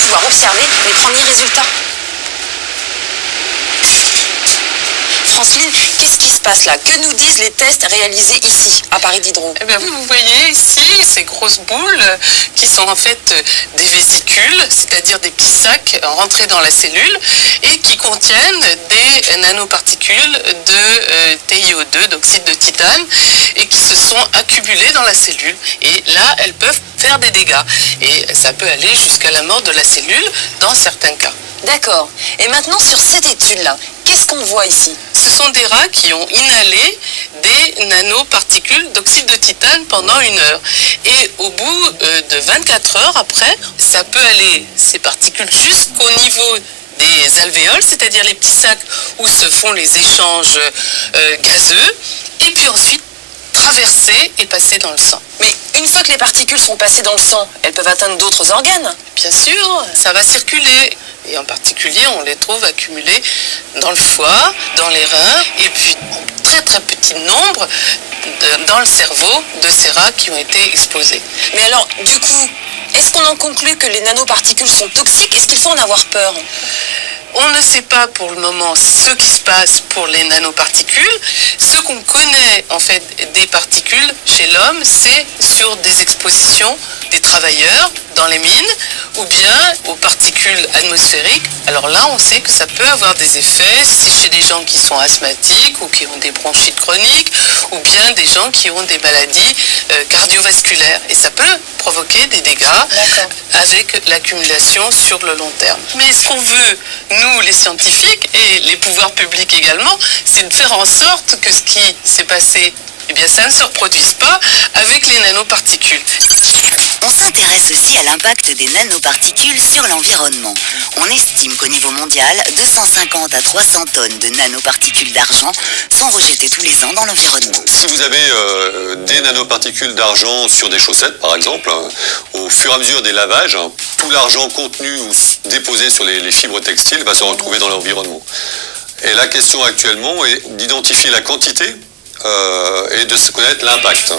pouvoir observer les premiers résultats. Franceline, qu'est-ce qui se passe là? Que nous disent les tests réalisés ici, à Paris Diderot? Eh bien, vous voyez ici ces grosses boules qui sont en fait des vésicules, c'est-à-dire des petits sacs rentrés dans la cellule et qui contiennent des nanoparticules de TiO2, d'oxyde de titane, et qui se sont accumulées dans la cellule. Et là, elles peuvent faire des dégâts. Et ça peut aller jusqu'à la mort de la cellule dans certains cas. D'accord. Et maintenant, sur cette étude-là, qu'est-ce qu'on voit ici? Ce sont des rats qui ont inhalé des nanoparticules d'oxyde de titane pendant 1 heure. Et au bout de 24 heures après, ça peut aller, ces particules, jusqu'au niveau des alvéoles, c'est-à-dire les petits sacs où se font les échanges gazeux, et puis ensuite traverser et passer dans le sang. Mais une fois que les particules sont passées dans le sang, elles peuvent atteindre d'autres organes? Bien sûr, ça va circuler. Et en particulier, on les trouve accumulés dans le foie, dans les reins, et puis en très très petit nombre dans le cerveau de ces rats qui ont été exposés. Mais alors, du coup, est-ce qu'on en conclut que les nanoparticules sont toxiques? Est-ce qu'il faut en avoir peur? On ne sait pas pour le moment ce qui se passe pour les nanoparticules. Ce qu'on connaît en fait des particules chez l'homme, c'est sur des expositions des travailleurs dans les mines ou bien aux particules atmosphériques. Alors là, on sait que ça peut avoir des effets chez des gens qui sont asthmatiques ou qui ont des bronchites chroniques ou bien des gens qui ont des maladies cardiovasculaires. Et ça peut provoquer des dégâts avec l'accumulation sur le long terme. Mais ce qu'on veut, nous les scientifiques et les pouvoirs publics également, c'est de faire en sorte que ce qui s'est passé, eh bien ça ne se reproduise pas avec les nanoparticules. On s'intéresse aussi à l'impact des nanoparticules sur l'environnement. On estime qu'au niveau mondial, 250 à 300 tonnes de nanoparticules d'argent sont rejetées tous les ans dans l'environnement. Si vous avez des nanoparticules d'argent sur des chaussettes, par exemple, au fur et à mesure des lavages, tout l'argent contenu ou déposé sur les fibres textiles va se retrouver dans l'environnement. Et la question actuellement est d'identifier la quantité et de se connaître l'impact.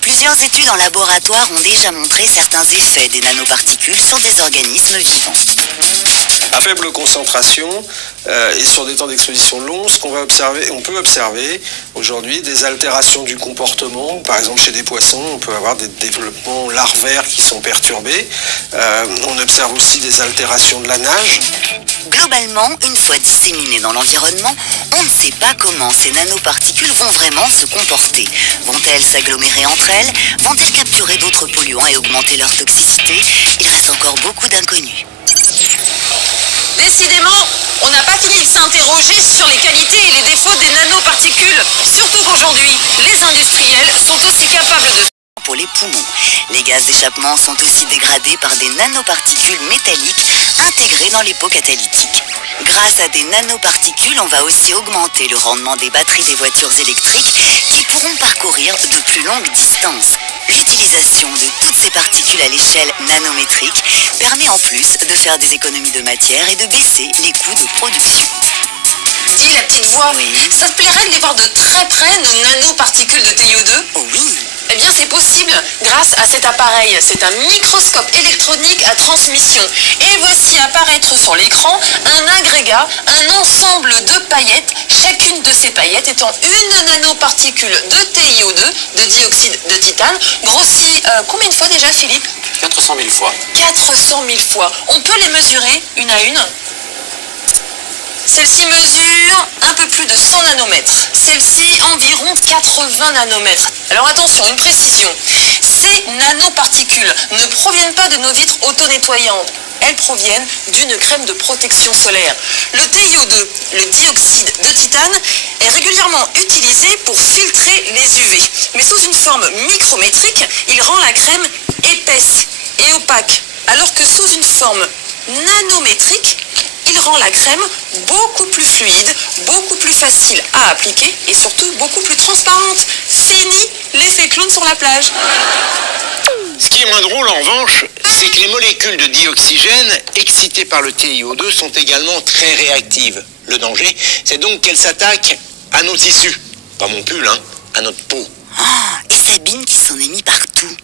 Plusieurs études en laboratoire ont déjà montré certains effets des nanoparticules sur des organismes vivants. À faible concentration et sur des temps d'exposition longs, on peut observer aujourd'hui des altérations du comportement. Par exemple, chez des poissons, on peut avoir des développements larvaires qui sont perturbés. On observe aussi des altérations de la nage. Globalement, une fois disséminées dans l'environnement, on ne sait pas comment ces nanoparticules vont vraiment se comporter. Vont-elles s'agglomérer entre elles? Vont-elles capturer d'autres polluants et augmenter leur toxicité? Il reste encore beaucoup d'inconnus. Décidément, on n'a pas fini de s'interroger sur les qualités et les défauts des nanoparticules. Surtout qu'aujourd'hui, les industriels sont aussi capables de... Pour les poumons, les gaz d'échappement sont aussi dégradés par des nanoparticules métalliques intégrées dans les pots catalytiques. Grâce à des nanoparticules, on va aussi augmenter le rendement des batteries des voitures électriques qui pourront parcourir de plus longues distances. L'utilisation de toutes ces particules à l'échelle nanométrique permet en plus de faire des économies de matière et de baisser les coûts de production. Dis la petite voix, Oui. ça te plairait de les voir de très près, nos nanoparticules de TiO2? Oh oui! Eh bien, c'est possible grâce à cet appareil. C'est un microscope électronique à transmission. Et voici apparaître sur l'écran un agrégat, un ensemble de paillettes, chacune de ces paillettes étant une nanoparticule de TiO2, de dioxyde de titane, grossie combien de fois déjà, Philippe? 400 000 fois. 400 000 fois. On peut les mesurer une à une. Celle-ci mesure un peu plus de 100 nanomètres. Celle-ci environ 80 nanomètres. Alors attention, une précision. Ces nanoparticules ne proviennent pas de nos vitres auto-nettoyantes. Elles proviennent d'une crème de protection solaire. Le TiO2, le dioxyde de titane, est régulièrement utilisé pour filtrer les UV. Mais sous une forme micrométrique, il rend la crème épaisse et opaque. Alors que sous une forme nanométrique, il rend la crème beaucoup plus fluide, beaucoup plus facile à appliquer et surtout beaucoup plus transparente. Fini l'effet clown sur la plage. Ce qui est moins drôle en revanche, c'est que les molécules de dioxygène excitées par le TiO2 sont également très réactives. Le danger, c'est donc qu'elles s'attaquent à nos tissus. Pas mon pull, hein, à notre peau. Oh, et Sabine qui s'en est mis partout.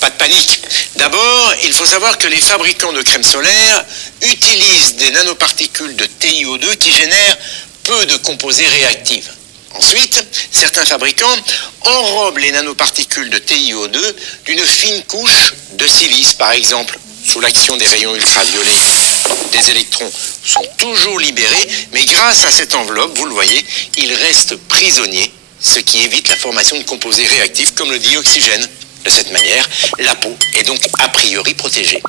Pas de panique. D'abord, il faut savoir que les fabricants de crème solaire utilisent des nanoparticules de TiO2 qui génèrent peu de composés réactifs. Ensuite, certains fabricants enrobent les nanoparticules de TiO2 d'une fine couche de silice, par exemple, sous l'action des rayons ultraviolets. Des électrons sont toujours libérés, mais grâce à cette enveloppe, vous le voyez, ils restent prisonniers, ce qui évite la formation de composés réactifs comme le dioxygène. De cette manière, la peau est donc a priori protégée.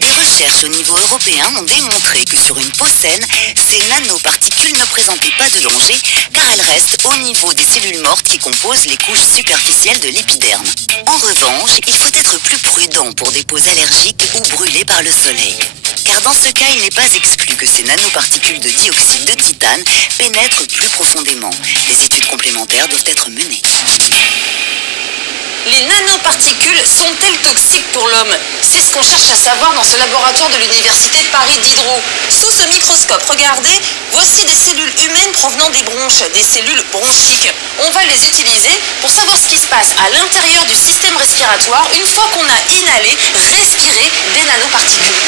Des recherches au niveau européen ont démontré que sur une peau saine, ces nanoparticules ne présentaient pas de danger car elles restent au niveau des cellules mortes qui composent les couches superficielles de l'épiderme. En revanche, il faut être plus prudent pour des peaux allergiques ou brûlées par le soleil. Car dans ce cas, il n'est pas exclu que ces nanoparticules de dioxyde de titane pénètrent plus profondément. Des études complémentaires doivent être menées. Les nanoparticules sont-elles toxiques pour l'homme? C'est ce qu'on cherche à savoir dans ce laboratoire de l'Université Paris Diderot. Sous ce microscope, regardez, voici des cellules humaines provenant des bronches, des cellules bronchiques. On va les utiliser pour savoir ce qui se passe à l'intérieur du système respiratoire une fois qu'on a inhalé, respiré des nanoparticules.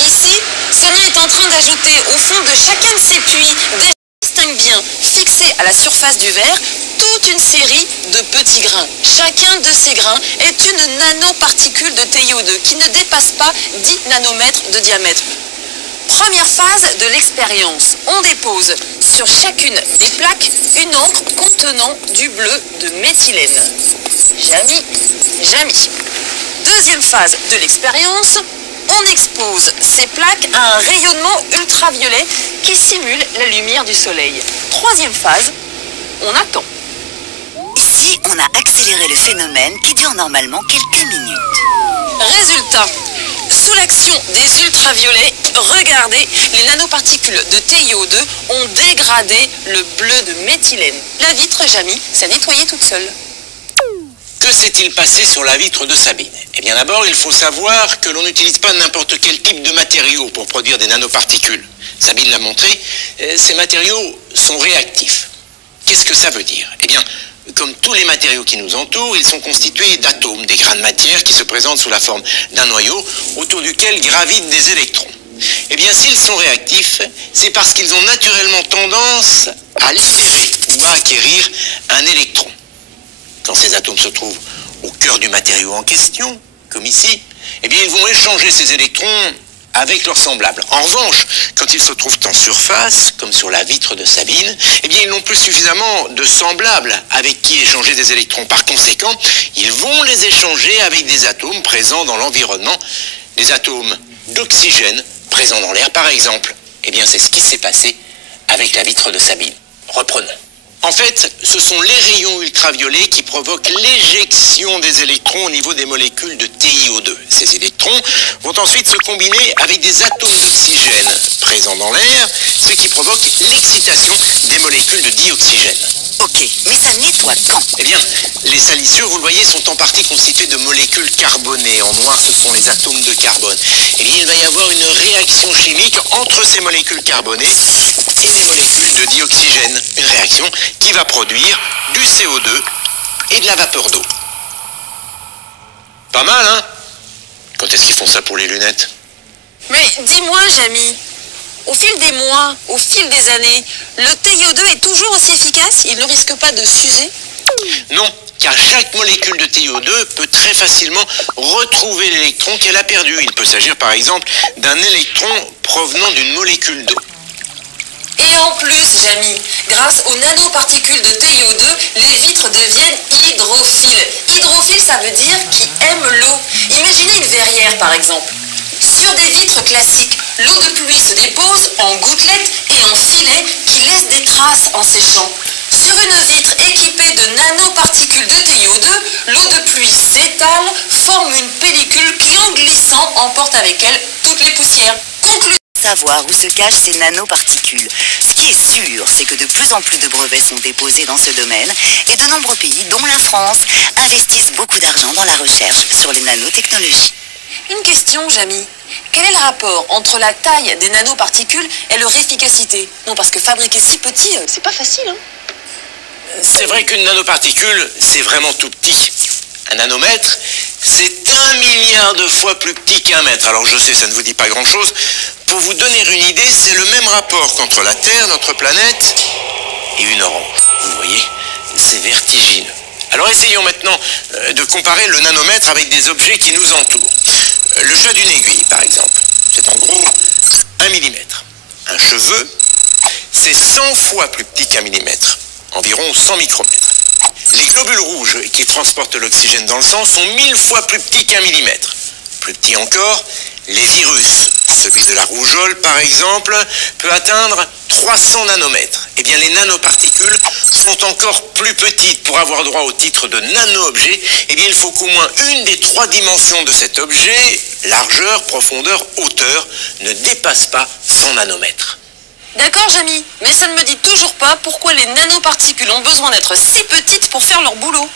Ici, Sonia est en train d'ajouter au fond de chacun de ces puits, déjà distingue bien, fixés à la surface du verre, toute une série de petits grains. Chacun de ces grains est une nanoparticule de TiO2 qui ne dépasse pas 10 nanomètres de diamètre. Première phase de l'expérience. On dépose sur chacune des plaques une encre contenant du bleu de méthylène. Jamy. Deuxième phase de l'expérience. On expose ces plaques à un rayonnement ultraviolet qui simule la lumière du soleil. Troisième phase, on attend. Ici, on a accéléré le phénomène qui dure normalement quelques minutes. Résultat, sous l'action des ultraviolets, regardez, les nanoparticules de TiO2 ont dégradé le bleu de méthylène. La vitre, Jamy, s'est nettoyée toute seule. Que s'est-il passé sur la vitre de Sabine? Eh bien d'abord, il faut savoir que l'on n'utilise pas n'importe quel type de matériaux pour produire des nanoparticules. Sabine l'a montré, ces matériaux sont réactifs. Qu'est-ce que ça veut dire? Eh bien, comme tous les matériaux qui nous entourent, ils sont constitués d'atomes, des grains de matière qui se présentent sous la forme d'un noyau autour duquel gravitent des électrons. Eh bien, s'ils sont réactifs, c'est parce qu'ils ont naturellement tendance à libérer ou à acquérir un électron. Quand ces atomes se trouvent au cœur du matériau en question, comme ici, eh bien, ils vont échanger ces électrons avec leurs semblables. En revanche, quand ils se trouvent en surface, comme sur la vitre de Sabine, eh bien, ils n'ont plus suffisamment de semblables avec qui échanger des électrons. Par conséquent, ils vont les échanger avec des atomes présents dans l'environnement, des atomes d'oxygène présents dans l'air, par exemple. Eh bien, c'est ce qui s'est passé avec la vitre de Sabine. Reprenons. En fait, ce sont les rayons ultraviolets qui provoquent l'éjection des électrons au niveau des molécules de TiO2. Ces électrons vont ensuite se combiner avec des atomes d'oxygène présents dans l'air, ce qui provoque l'excitation des molécules de dioxygène. Ok, mais ça nettoie quand? Eh bien, les salissures, vous le voyez, sont en partie constituées de molécules carbonées. En noir, ce sont les atomes de carbone. Eh bien, il va y avoir une réaction chimique entre ces molécules carbonées et les molécules de dioxygène. Une réaction qui va produire du CO2 et de la vapeur d'eau. Pas mal, hein? Quand est-ce qu'ils font ça pour les lunettes? Mais dis-moi, Jamy, au fil des mois, au fil des années, le TiO2 est toujours aussi efficace? Il ne risque pas de s'user? Non, car chaque molécule de TiO2 peut très facilement retrouver l'électron qu'elle a perdu. Il peut s'agir par exemple d'un électron provenant d'une molécule d'eau. Et en plus, Jamy, grâce aux nanoparticules de TiO2, les vitres deviennent hydrophiles. Hydrophile, ça veut dire qui aime l'eau. Imaginez une verrière, par exemple. Sur des vitres classiques, l'eau de pluie se dépose en gouttelettes et en filets qui laissent des traces en séchant. Sur une vitre équipée de nanoparticules de TiO2, l'eau de pluie s'étale, forme une pellicule qui, en glissant, emporte avec elle toutes les poussières. Conclusion. Savoir où se cachent ces nanoparticules. Ce qui est sûr, c'est que de plus en plus de brevets sont déposés dans ce domaine et de nombreux pays, dont la France, investissent beaucoup d'argent dans la recherche sur les nanotechnologies. Une question, Jamy. Quel est le rapport entre la taille des nanoparticules et leur efficacité? Non, parce que fabriquer si petit, c'est pas facile, hein? C'est vrai qu'une nanoparticule, c'est vraiment tout petit. Un nanomètre, c'est 1 milliard de fois plus petit qu'un mètre. Alors je sais, ça ne vous dit pas grand-chose. Pour vous donner une idée, c'est le même rapport qu'entre la Terre, notre planète, et une orange. Vous voyez, c'est vertigineux. Alors essayons maintenant de comparer le nanomètre avec des objets qui nous entourent. Le chat d'une aiguille, par exemple, c'est en gros 1 millimètre. Un cheveu, c'est 100 fois plus petit qu'un millimètre, environ 100 micromètres. Les globules rouges qui transportent l'oxygène dans le sang sont 1000 fois plus petits qu'un millimètre. Plus petit encore, les virus. Celui de la rougeole, par exemple, peut atteindre 300 nanomètres. Eh bien, les nanoparticules sont encore plus petites. Pour avoir droit au titre de nano-objet, eh bien, il faut qu'au moins une des 3 dimensions de cet objet, largeur, profondeur, hauteur, ne dépasse pas 100 nanomètres. D'accord, Jamy, mais ça ne me dit toujours pas pourquoi les nanoparticules ont besoin d'être si petites pour faire leur boulot.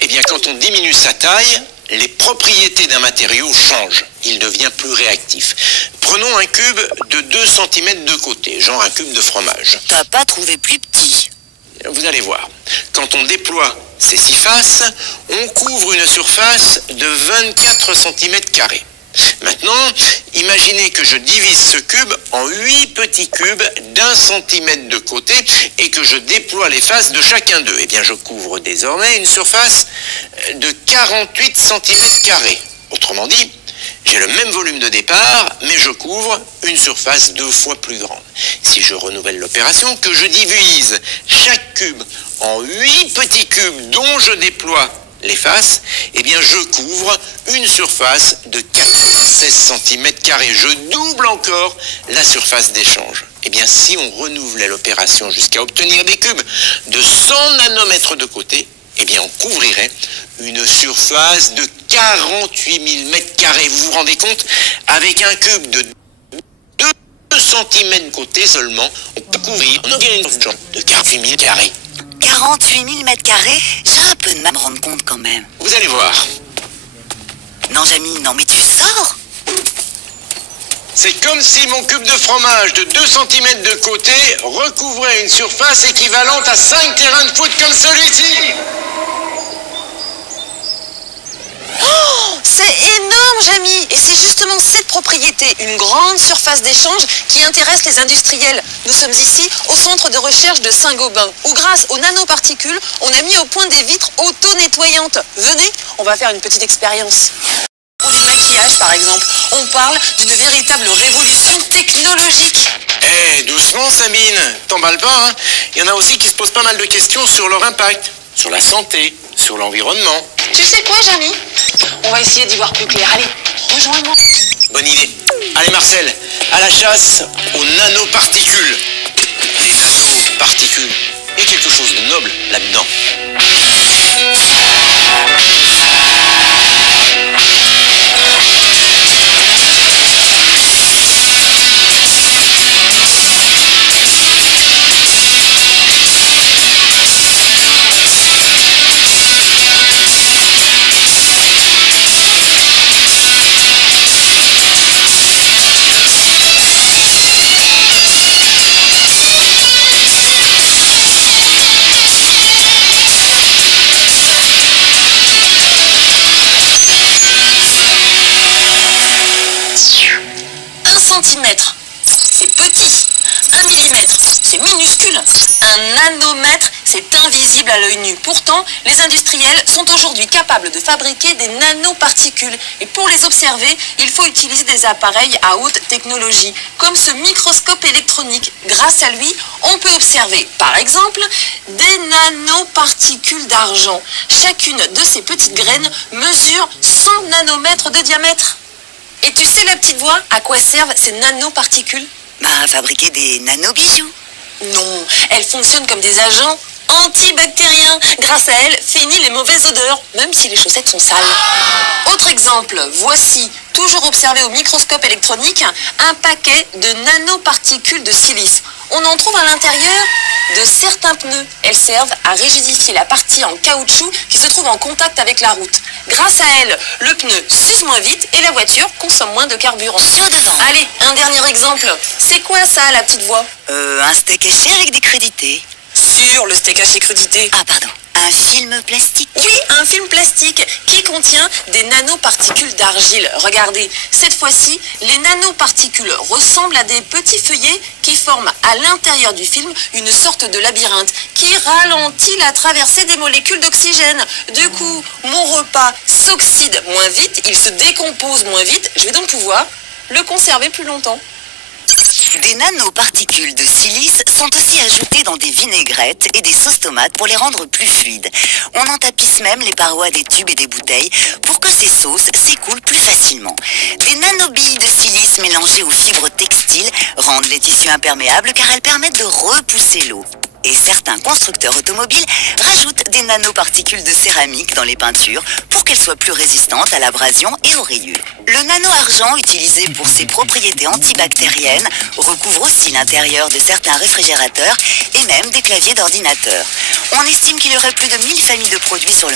Eh bien, quand on diminue sa taille, les propriétés d'un matériau changent. Il devient plus réactif. Prenons un cube de 2 cm de côté, genre un cube de fromage. T'as pas trouvé plus petit? Vous allez voir. Quand on déploie ces 6 faces, on couvre une surface de 24 cm². Maintenant, imaginez que je divise ce cube en 8 petits cubes d'1 cm de côté et que je déploie les faces de chacun d'eux. Eh bien, je couvre désormais une surface de 48 cm². Autrement dit, j'ai le même volume de départ, mais je couvre une surface 2 fois plus grande. Si je renouvelle l'opération, que je divise chaque cube en 8 petits cubes dont je déploie les faces, eh bien je couvre une surface de 96 cm². Je double encore la surface d'échange. Eh bien si on renouvelait l'opération jusqu'à obtenir des cubes de 100 nanomètres de côté, eh bien on couvrirait une surface de 48 000 m². Vous vous rendez compte? Avec un cube de 2 cm de côté seulement, on peut couvrir une surface de 48 000 m². 48 000 m²? J'ai un peu de mal à me rendre compte quand même. Vous allez voir. Non, Jamy, non, mais tu sors? C'est comme si mon cube de fromage de 2 cm de côté recouvrait une surface équivalente à 5 terrains de foot comme celui-ci. Oh, c'est énorme, Jamy! Et c'est justement cette propriété, une grande surface d'échange, qui intéresse les industriels. Nous sommes ici au centre de recherche de Saint-Gobain, où grâce aux nanoparticules, on a mis au point des vitres auto-nettoyantes. Venez, on va faire une petite expérience. Pour du maquillage, par exemple, on parle d'une véritable révolution technologique. Eh, doucement, Sabine, t'emballes pas, hein. Il y en a aussi qui se posent pas mal de questions sur leur impact, sur la santé, sur l'environnement. Tu sais quoi, Jamy? On va essayer d'y voir plus clair. Allez, rejoins-moi. Bonne idée. Allez, Marcel, à la chasse aux nanoparticules. Les nanoparticules. Il y a quelque chose de noble là-dedans. Centimètre, c'est petit. 1 millimètre, c'est minuscule. Un nanomètre, c'est invisible à l'œil nu. Pourtant, les industriels sont aujourd'hui capables de fabriquer des nanoparticules. Et pour les observer, il faut utiliser des appareils à haute technologie, comme ce microscope électronique. Grâce à lui, on peut observer, par exemple, des nanoparticules d'argent. Chacune de ces petites graines mesure 100 nanomètres de diamètre. Et tu sais, la petite voix, à quoi servent ces nanoparticules? Bah, fabriquer des nano-bijoux. Non, elles fonctionnent comme des agents antibactériens. Grâce à elles, finissent les mauvaises odeurs, même si les chaussettes sont sales. Autre exemple, voici, toujours observé au microscope électronique, un paquet de nanoparticules de silice. On en trouve à l'intérieur de certains pneus. Elles servent à rigidifier la partie en caoutchouc qui se trouve en contact avec la route. Grâce à elles, le pneu s'use moins vite et la voiture consomme moins de carburant. Sur devant. Allez, un dernier exemple. C'est quoi ça, la petite voix? Un steak haché avec des crudités. Sur le steak haché crudité. Ah, pardon. Un film plastique? Oui, un film plastique qui contient des nanoparticules d'argile. Regardez, cette fois-ci, les nanoparticules ressemblent à des petits feuillets qui forment à l'intérieur du film une sorte de labyrinthe qui ralentit la traversée des molécules d'oxygène. Du coup, mon repas s'oxyde moins vite, il se décompose moins vite. Je vais donc pouvoir le conserver plus longtemps. Des nanoparticules de silice sont aussi ajoutées dans des vinaigrettes et des sauces tomates pour les rendre plus fluides. On en tapisse même les parois des tubes et des bouteilles pour que ces sauces s'écoulent plus facilement. Des nanobilles de silice mélangées aux fibres textiles rendent les tissus imperméables car elles permettent de repousser l'eau. Et certains constructeurs automobiles rajoutent des nanoparticules de céramique dans les peintures pour qu'elles soient plus résistantes à l'abrasion et aux rayures. Le nano-argent, utilisé pour ses propriétés antibactériennes, recouvre aussi l'intérieur de certains réfrigérateurs et même des claviers d'ordinateur. On estime qu'il y aurait plus de 1000 familles de produits sur le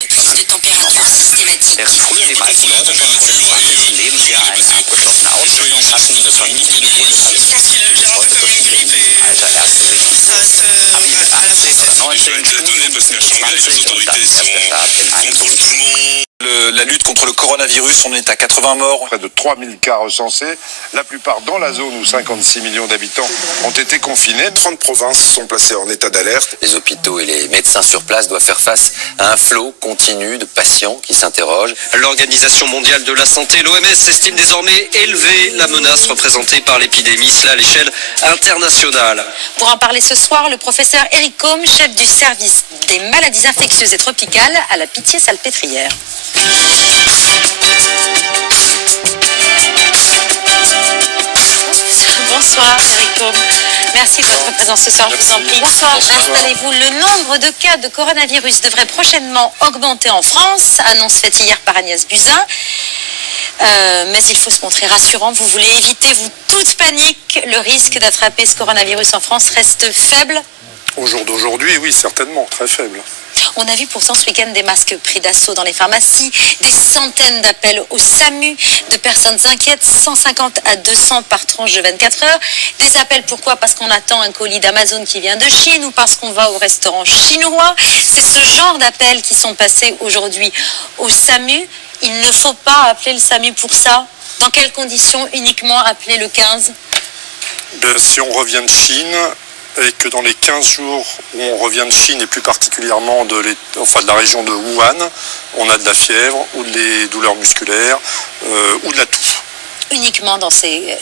De température systématique. Während früher die meisten Leute schon vor dem 20. Lebensjahr eine abgeschlossene Ausbildung hatten, vermieden die heute für viele in diesem Alter erst so richtig los. Abi mit 18 oder 19, Studium bis mit 20 und dann erst der Start in einen Beruf. La lutte contre le coronavirus, on est à 80 morts. Près de 3000 cas recensés, la plupart dans la zone où 56 millions d'habitants ont été confinés. 30 provinces sont placées en état d'alerte. Les hôpitaux et les médecins sur place doivent faire face à un flot continu de patients qui s'interrogent. L'Organisation mondiale de la santé, l'OMS, estime désormais élever la menace représentée par l'épidémie, cela à l'échelle internationale. Pour en parler ce soir, le professeur Eric Combe, chef du service des maladies infectieuses et tropicales à la Pitié-Salpêtrière. Bonsoir Eric Combe. Merci de votre présence ce soir, je vous en prie. Bonsoir. Installez-vous. Le nombre de cas de coronavirus devrait prochainement augmenter en France, annonce faite hier par Agnès Buzyn. Mais il faut se montrer rassurant. Vous voulez éviter, vous, toute panique. Le risque d'attraper ce coronavirus en France reste faible. Au jour d'aujourd'hui, oui, certainement, très faible. On a vu pourtant ce week-end des masques pris d'assaut dans les pharmacies, des centaines d'appels au SAMU, de personnes inquiètes, 150 à 200 par tranche de 24 heures. Des appels, pourquoi? Parce qu'on attend un colis d'Amazon qui vient de Chine ou parce qu'on va au restaurant chinois. C'est ce genre d'appels qui sont passés aujourd'hui au SAMU. Il ne faut pas appeler le SAMU pour ça. Dans quelles conditions uniquement appeler le 15? Si on revient de Chine, et que dans les 15 jours où on revient de Chine, et plus particulièrement de la région de Wuhan, on a de la fièvre, ou des douleurs musculaires, ou de la toux. Uniquement dans ces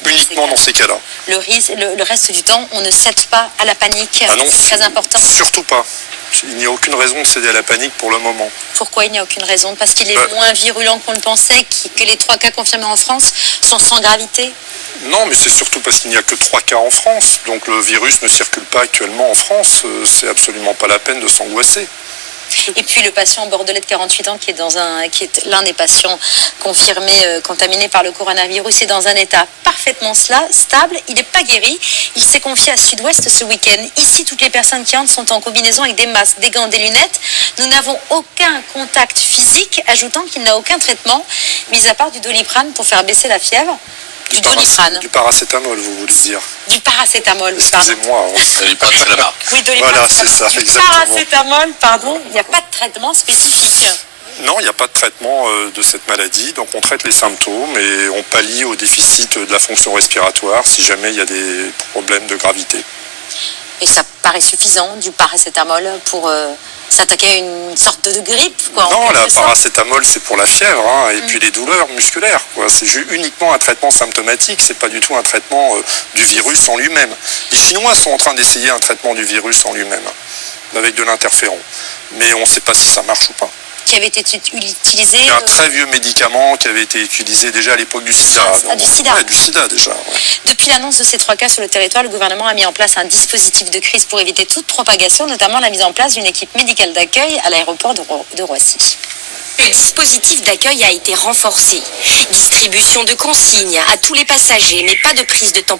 cas-là. Le reste du temps, on ne cède pas à la panique. Ah non, c'est très important. Surtout pas. Il n'y a aucune raison de céder à la panique pour le moment. Pourquoi il n'y a aucune raison? Parce qu'il est moins virulent qu'on le pensait, que les 3 cas confirmés en France sont sans gravité? Non, mais c'est surtout parce qu'il n'y a que 3 cas en France. Donc le virus ne circule pas actuellement en France. C'est absolument pas la peine de s'angoisser. Et puis le patient bordelais de 48 ans qui est l'un des patients confirmés contaminés par le coronavirus est dans un état parfaitement stable. Il n'est pas guéri. Il s'est confié à Sud-Ouest ce week-end. Ici, toutes les personnes qui entrent sont en combinaison avec des masques, des gants, des lunettes. Nous n'avons aucun contact physique, ajoutant qu'il n'a aucun traitement, mis à part du Doliprane pour faire baisser la fièvre. Du paracétamol, vous voulez dire? Du paracétamol, excusez-moi. Doliprane, c'est la marque. Oui, Doliprane, voilà, c'est ça, du exactement. paracétamol, pardon, il n'y a pas de traitement spécifique. Non, il n'y a pas de traitement de cette maladie, donc on traite les symptômes et on pallie au déficit de la fonction respiratoire si jamais il y a des problèmes de gravité. Et ça paraît suffisant, du paracétamol, pour s'attaquer à une sorte de grippe, quoi? Non, la paracétamol, c'est pour la fièvre, hein, et puis les douleurs musculaires, quoi. C'est uniquement un traitement symptomatique, c'est pas du tout un traitement du virus en lui-même. Les Chinois sont en train d'essayer un traitement du virus en lui-même, avec de l'interféron. Mais on ne sait pas si ça marche ou pas. Qui avait été utilisé... Il y a un très vieux médicament qui avait été utilisé déjà à l'époque du sida. Du sida. Ouais, du sida déjà. Ouais. Depuis l'annonce de ces 3 cas sur le territoire, le gouvernement a mis en place un dispositif de crise pour éviter toute propagation, notamment la mise en place d'une équipe médicale d'accueil à l'aéroport de Roissy. Le dispositif d'accueil a été renforcé. Distribution de consignes à tous les passagers, mais pas de prise de température.